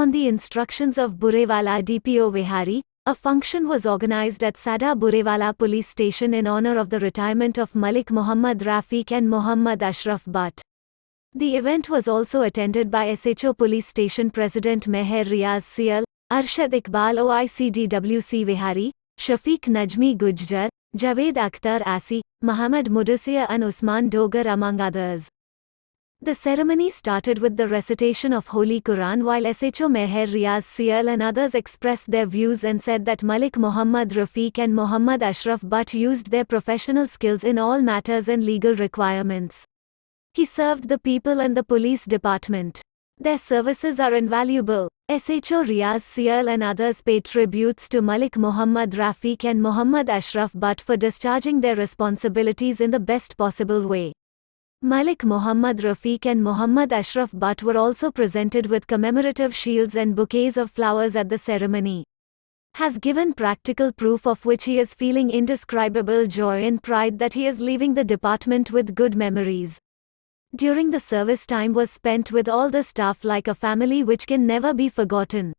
On the instructions of Borewala DPO Vihari, a function was organized at Sada Borewala police station in honor of the retirement of Malik Muhammad Rafiq and Muhammad Ashraf Butt. The event was also attended by SHO Police Station President Meher Riaz Sial, Arshad Iqbal OICDWC Vihari, Shafiq Najmi Gujjar, Javed Akhtar Asi, Muhammad Mudassir and Usman Dogar among others. The ceremony started with the recitation of Holy Quran while SHO Meher Riaz Sial and others expressed their views and said that Malik Muhammad Rafiq and Muhammad Ashraf Butt used their professional skills in all matters and legal requirements. He served the people and the police department. Their services are invaluable. SHO Riaz Sial and others paid tributes to Malik Muhammad Rafiq and Muhammad Ashraf Butt for discharging their responsibilities in the best possible way. Malik Muhammad Rafiq and Muhammad Ashraf Butt were also presented with commemorative shields and bouquets of flowers at the ceremony. Has given practical proof of which he is feeling indescribable joy and pride that he is leaving the department with good memories. During the service, time was spent with all the staff like a family which can never be forgotten.